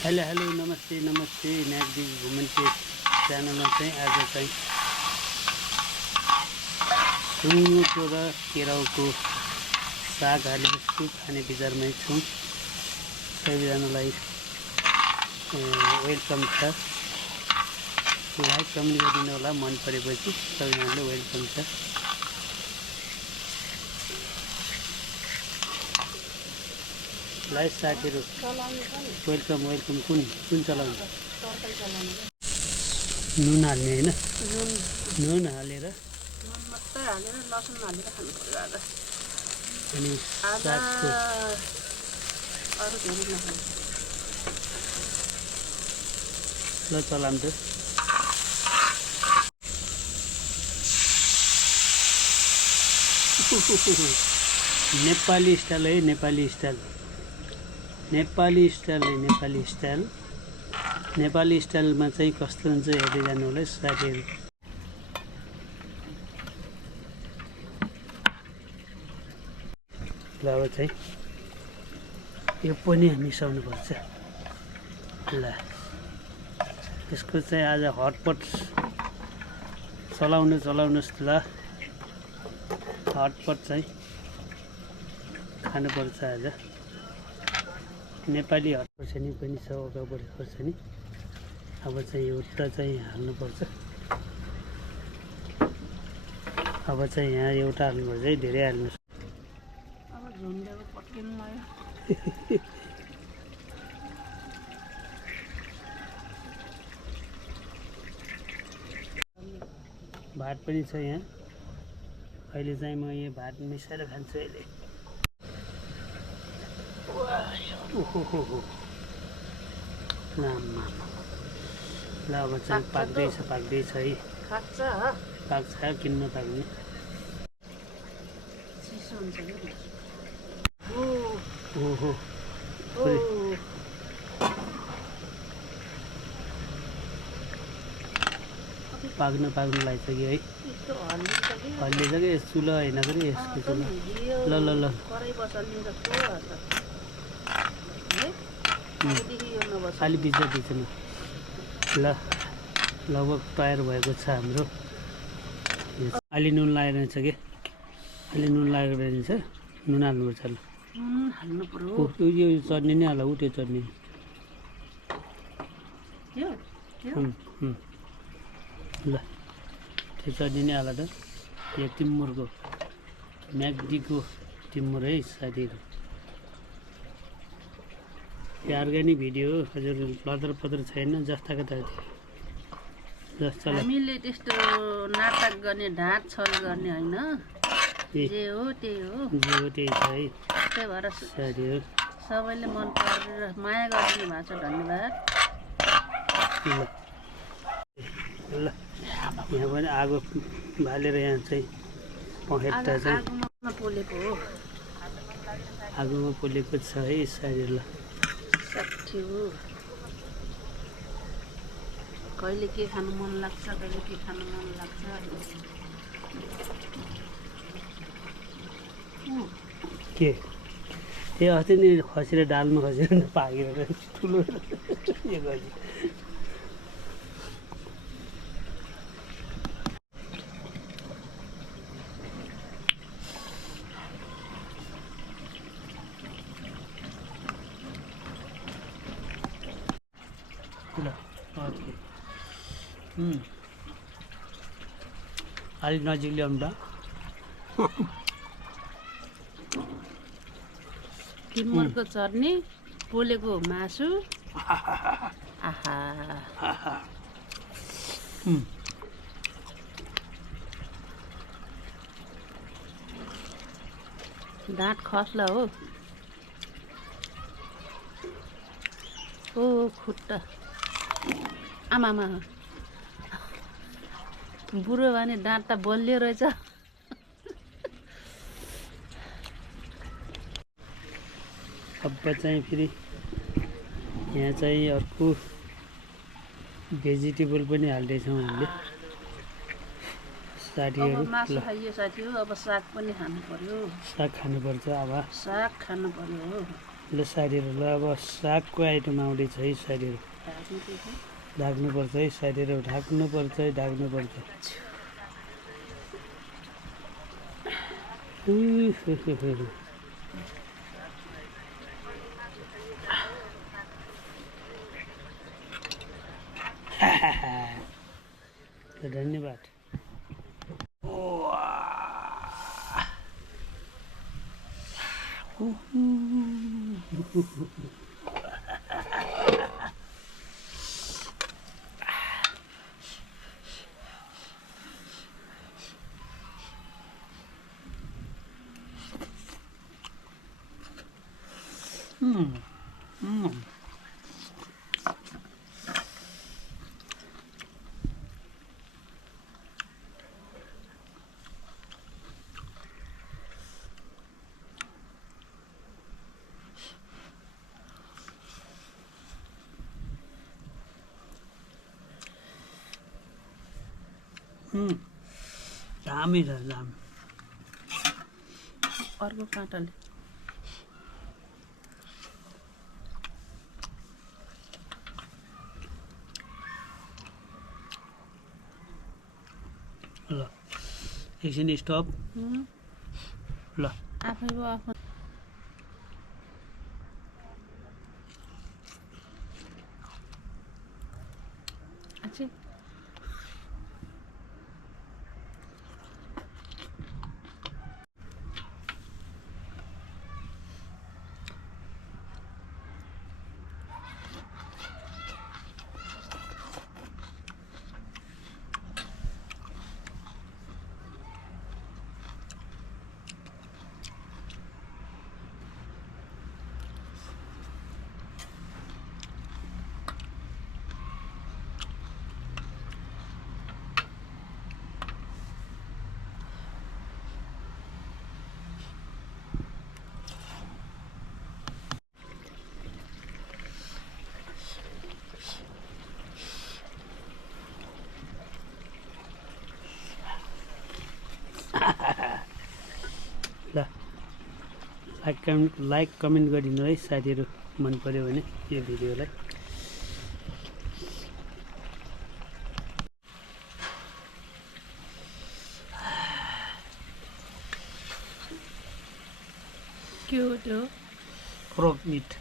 Hello hello नमस्ते नमस्ते म्याग्दी घुमन्ते च्यानलमा चाहिँ आज चाहिँ सुँगुरको र केराउको साग हालेर सुप खाने विचारमै छौँ। सबैजनालाई वेलकम छ। लाइक कमेन्ट गरिदिनु होला, मन परेपछि सबैजनाले वेलकम छ। लाइक साथीहरू वेलकम वेलकम। कुन चलाउनु? नुन हाल्ने होइन, नुन हालेर मात्रै हालेर लसुन हालेर खानु पर्यो आज। अनि सागको अरू धेरै नखानु। ल चलाउँछु। नेपाली स्टाइल है, नेपाली स्टाइल, नेपाली स्टाइल है, नेपाली स्टाइल। नेपाली स्टाइलमा चाहिँ कस्तो हुन्छ हेर्दै जानु होला साथीहरू। ल अब चाहिँ यो पनि मिसाउनु पर्छ। ल यसको चाहिँ आज हटपट चलाउनुहोस् ल। हटपट चाहिँ खानुपर्छ आज। नेपाली हट खोर्सानी पनि छ, अगाडि खोर्सानी। अब चाहिँ एउटा चाहिँ हाल्नुपर्छ। अब चाहिँ यहाँ एउटा हाल्नुपर्छ है, धेरै हाल्नुहोस्। अब झुन्डेको पट्किनु लाग्यो। भात पनि छ यहाँ। अहिले चाहिँ म यो भात मिसाएर खान्छु अहिले। ल अब चाहिँ पाक्दैछ है। पाक्छ किन्न पाक्ने। चिसो हुन्छ नि। ओहो पाक्न लागिसक्यो है। हल्लिन्छ कि चुलो होइन कि यसको चुलो। ल ल ल अलि बिचमा ल लगभग तयार भएको छ हाम्रो। अलि नुन लागेर रहेछ कि, अलि नुन लागेर रहेछ। नुन हाल्नुपर्छ। हाल्नु पर्यो। यो चटनी नै हाल, त्यो चटनी। ल त्यो चटनी नै हाल त। यो तिमुरको म्याग्दीको तिमुर है साथीहरू। यो अर्ग्यानिक भिडियो हो हजुर, लदर पदर छैन। जस्ताको त हामीले त्यस्तो नाटक गर्ने, ढाँट छल गर्ने होइन। जे हो त्यही हो, त्यही छ है। त्यही भएर साथीहरू सबैले मन परेर माया गरिदिनु भएको छ, धन्यवाद। ल यहाँ पनि आगो बालेर यहाँ चाहिँ पखेटा चाहिँ आगोमा पोलेको हो। आगोमा पोलेको छ है साथीहरू। ल कहिले के खानु मन लाग्छ, कहिले के खानु मन लाग्छ। के ए अस्ति नि खसेर डालमा खसेर पाकेर ठुलो यो गरी। ल ओके। अलिक नजिक ल्याउनु त। तिमुरको चटनी, पोलेको मासु। आहा दाँत खस्ला हो। ओ खुट्टा आमामा, बुढो भने दाँत त बलियो रहेछ। अब चाहिँ फेरि यहाँ चाहिँ अर्को भेजिटेबल पनि हाल्दैछौँ हामीले साथीहरू। मासु खाइयो साथी हो, अब साग पनि खानु पर्यो। साग खानुपर्छ अब। साग खानु पर्यो हो। ल साथीहरू, ल अब सागको आइटम आउँदैछ है साथीहरू। ढाक्नुपर्छ है साथीहरू, ढाक्नुपर्छ है, ढाक्नुपर्छ। धन्यवाद। दामी छ, दामी। अर्को काँटाले ल एकछिन स्टप। ल आफै भयो आफू अच्छी ल लाइक कमेन्ट गरिदिनु है साथीहरू, मन पर्यो भने यो भिडियोलाई। के हो त्यो? फ्रक मिट।